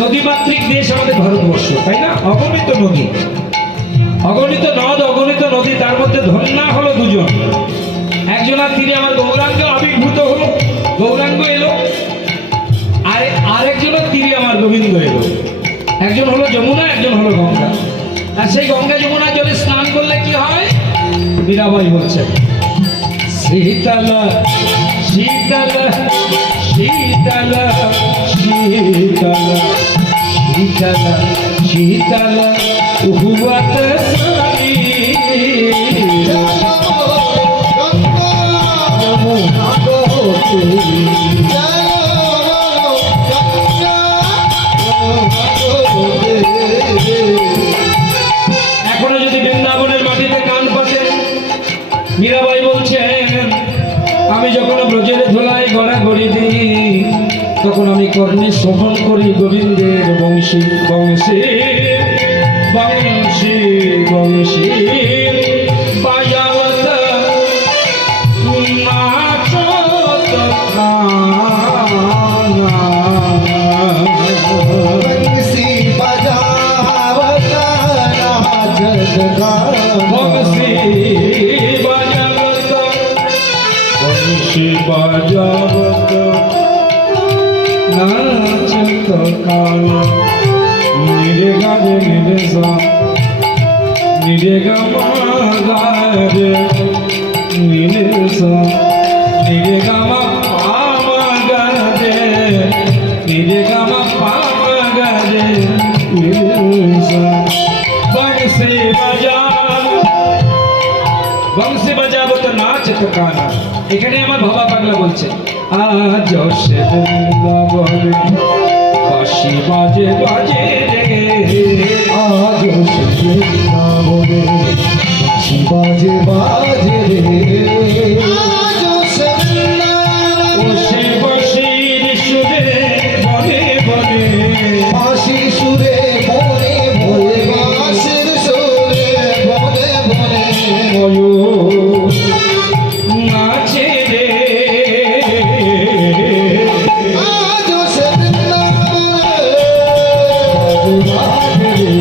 নদীমাতৃক দেশ আমাদের ভারতবর্ষ, তাই না? অগণিত নদী, অগণিত নদ, অগণিত নদী, তার মধ্যে ধন্যা হলো দুজন। একজনের তীরে আমার গৌরাঙ্গ আবির্ভূত হলো, গৌরাঙ্গ এলো, আর আরেকজনের তীরে আমার গোবিন্দ এলো। একজন হলো যমুনা, একজন হলো গঙ্গা। আর সেই গঙ্গা যমুনা জলে স্নান করলে কি হয়? মীরাবাই বলছে শীতল শীতল শীতল শীতল শীতল শীতল হুবত সারি যমুনা এখনো যদি বৃন্দাবনের মাটিতে কান পাতে, মীরাবাই বলছেন আমি যখন ব্রজের ধুলায় গড়াগড়ি দিই, তখন আমি কর্ণে শ্রবণ করি গোবিন্দের বংশী বংশী বংশী বংশী বাজাবত নাচত বংশী বাজাবত নাচত বংশী বাজাবত বংশী বাজাবত নাচত কাল নিরে গারে নিরে সা নিরে গামা গারে নিরে সা নিরে গামা পামা গারে নিরে গামা পামা গারে নিরে সা বংশী বাজাবত নাচত কাল। এখানে আমার বাবা পাগলা বলছে আজ সে বৃন্দাবনে বাঁশি বাজে বাজে রে, আজ সে বৃন্দাবনে বাঁশি বাজে বাজে রে, আজ সে বৃন্দাবনে সে বাঁশির সুরে বনে বনে, বাঁশির সুরে বনে বনে, বাঁশির সুরে বনে বনে ময়ূর নাচে রে, আজ সে বৃন্দাবনে বাজে বাজে রে,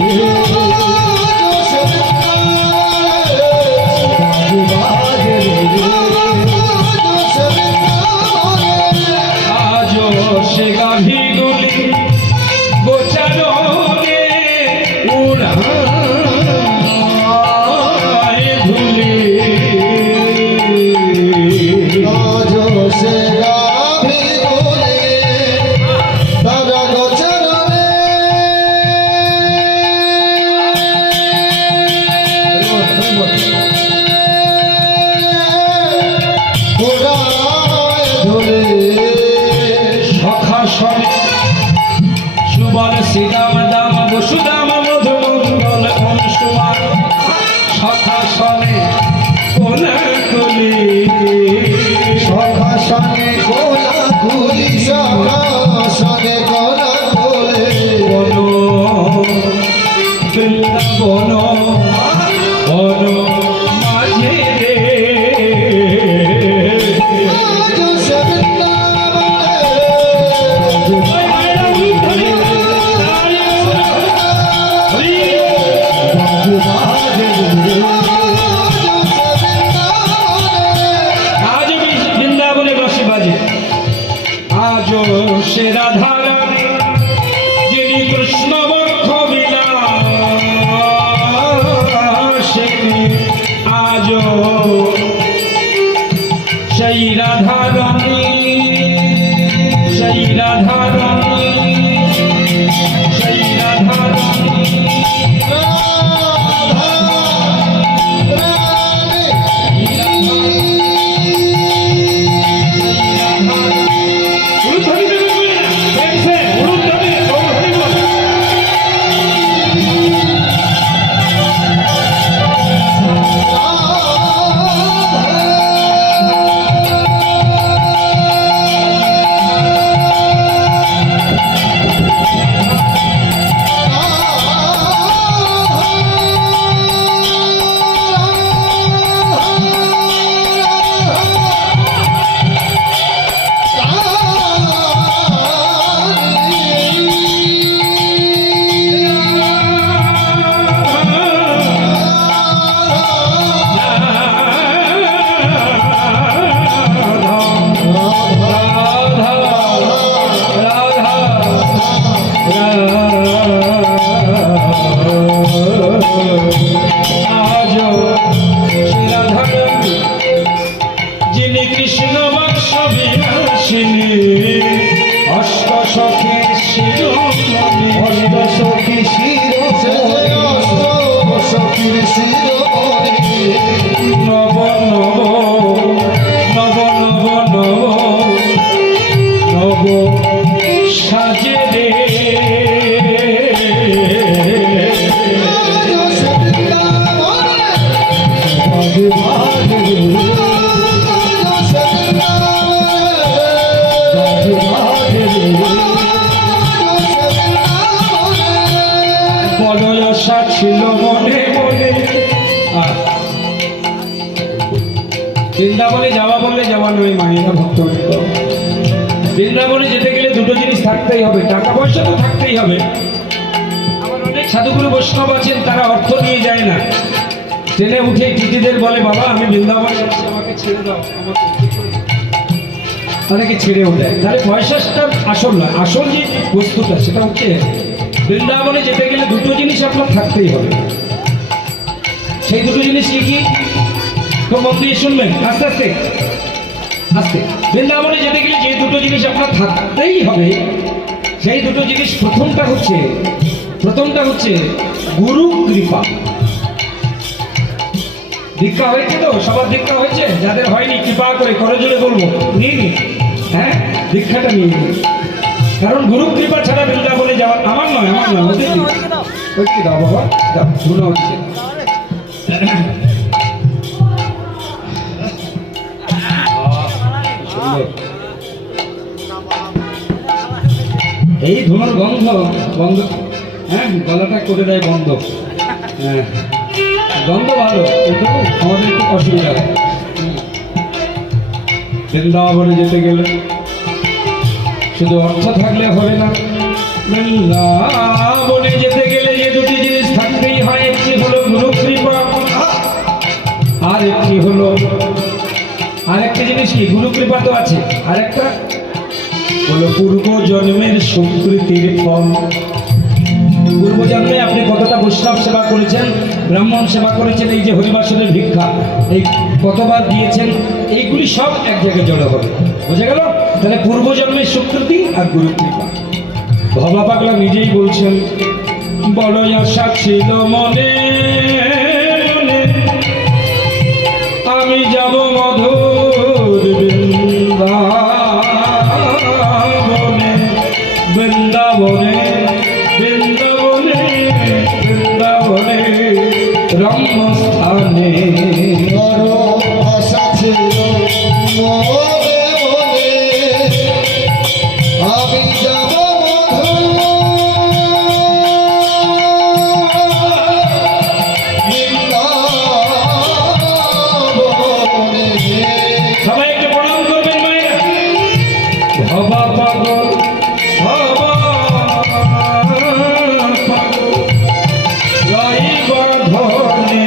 আজ সে বৃন্দাবনে বাজে বাজে রে, আজ সে বৃন্দাবনে আজ সে গাভীগুলি গোচারণে উড়ায় ধুলি, আজ সে গাভী বলে দাদা গোচরণে ওরায় ধরে সখা সনে সুবল শ্রীরাম দাম বসুদাম মধুমঙ্গল অংশুমান, সখা সনে কোলাকুলি, সখা সঙ্গে কোলা কুলি, সখা সঙ্গে কোলা কুলি, বন বন মাঝে রে আজ সে বৃন্দাবনে আজ বৃন্দাবনে বাঁশি বাজে আজ সে রাধা রানী যিনি কৃষ্ণ বক্ষ বিলাসিনী আজ সেই রাধা রানী সেই রাধা রানী সেই রাধা রানী উলুধ্বনি দেবে বলে না, দেখছে, উলুধ্বনি, উলুধ্বনি বলে। যিনি কৃষ্ণ বাক্স বিলাসিনী অষ্ট সখীর শিরোমণি অষ্ট সখী নব নব নব নব নব নব সাজে রে বড় আশা ছিল মনে মনে বৃন্দাবনে যাওয়া বললে যাওয়া নয় মায়েরা ভক্ত বৃন্দাবনে যেতে গেলে দুটো জিনিস থাকতেই হবে, টাকা পয়সা তো থাকতেই হবে। আমার অনেক সাধুগুরু বৈষ্ণব আছেন, তারা অর্থ নিয়ে যায় না, ট্রেনে উঠে টিটিদের বলে বাবা আমি বৃন্দাবনে যাচ্ছি, আমাকে ছেড়ে দাও, আমাকে অনেকে ছেড়েও দেয়। তাহলে পয়সাটা আসল নয়, আসল যে বস্তুটা সেটা হচ্ছে বৃন্দাবনে যেতে গেলে দুটো জিনিস আপনার থাকতেই হবে। সেই দুটো জিনিস কি কি? তো মন দিয়ে শুনবেন, আস্তে আস্তে আস্তে। বৃন্দাবনে যেতে গেলে যে দুটো জিনিস আপনার থাকতেই হবে, সেই দুটো জিনিস প্রথমটা হচ্ছে গুরু কৃপা। দীক্ষা হয়েছে তো, সবার দীক্ষা হয়েছে, যাদের হয়নি কৃপা করে করজোরে বলবো নিয়ে নি, হ্যাঁ দীক্ষাটা নিয়ে নি। কারণ গুরু কৃপা ছাড়া বৃন্দাবনে যাওয়া আমার নয় ওদের কি দাও বাবা, দাও ধুনো হচ্ছে। এই ধুনোর গন্ধ বন্ধ, হ্যাঁ গলাটা করে দেয় বন্ধ, হ্যাঁ গন্ধ ভালো, কিন্তু আমাদের একটু অসুবিধা হয়। বৃন্দাবনে যেতে গেলে শুধু অর্থ থাকলে হবে না, বৃন্দাবনে যেতে গেলে যে দুটি জিনিস থাকতেই হয়, একটি হলো গুরু কৃপা, আর একটি হলো আরেকটা জিনিস কি, গুরু কৃপা তো আছে, আরেকটা হলো পূর্ব জন্মের সুকৃতির ফল। পূর্বজন্মে আপনি কতটা বৈষ্ণব সেবা করেছেন, ব্রাহ্মণ সেবা করেছেন, এই যে হরিবাসনের ভিক্ষা এই কতবার দিয়েছেন, এইগুলি সব এক জায়গায় জড়ো হবে, বুঝে গেল? তাহলে পূর্বজন্মের স্বীকৃতি আর গুরু কৃপা। ভবা পাগলা নিজেই বলছেন, বড় আশা ছিল মনে মনে আমি যাব মধুর বৃন্দাবনে বৃন্দাবনে বৃন্দাবনে বৃন্দাবনে রম্যস্থানে। বড় আশা ছিল মনে মনে আমি যাব পাগল হব রইবা ধনে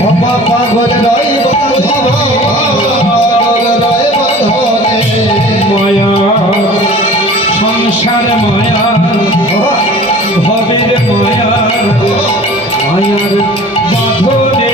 হবা পাগল রইব পাগল রইব ধনে মায়া সংসার মায়া ভবের মায়া মায়ার বাঁধনে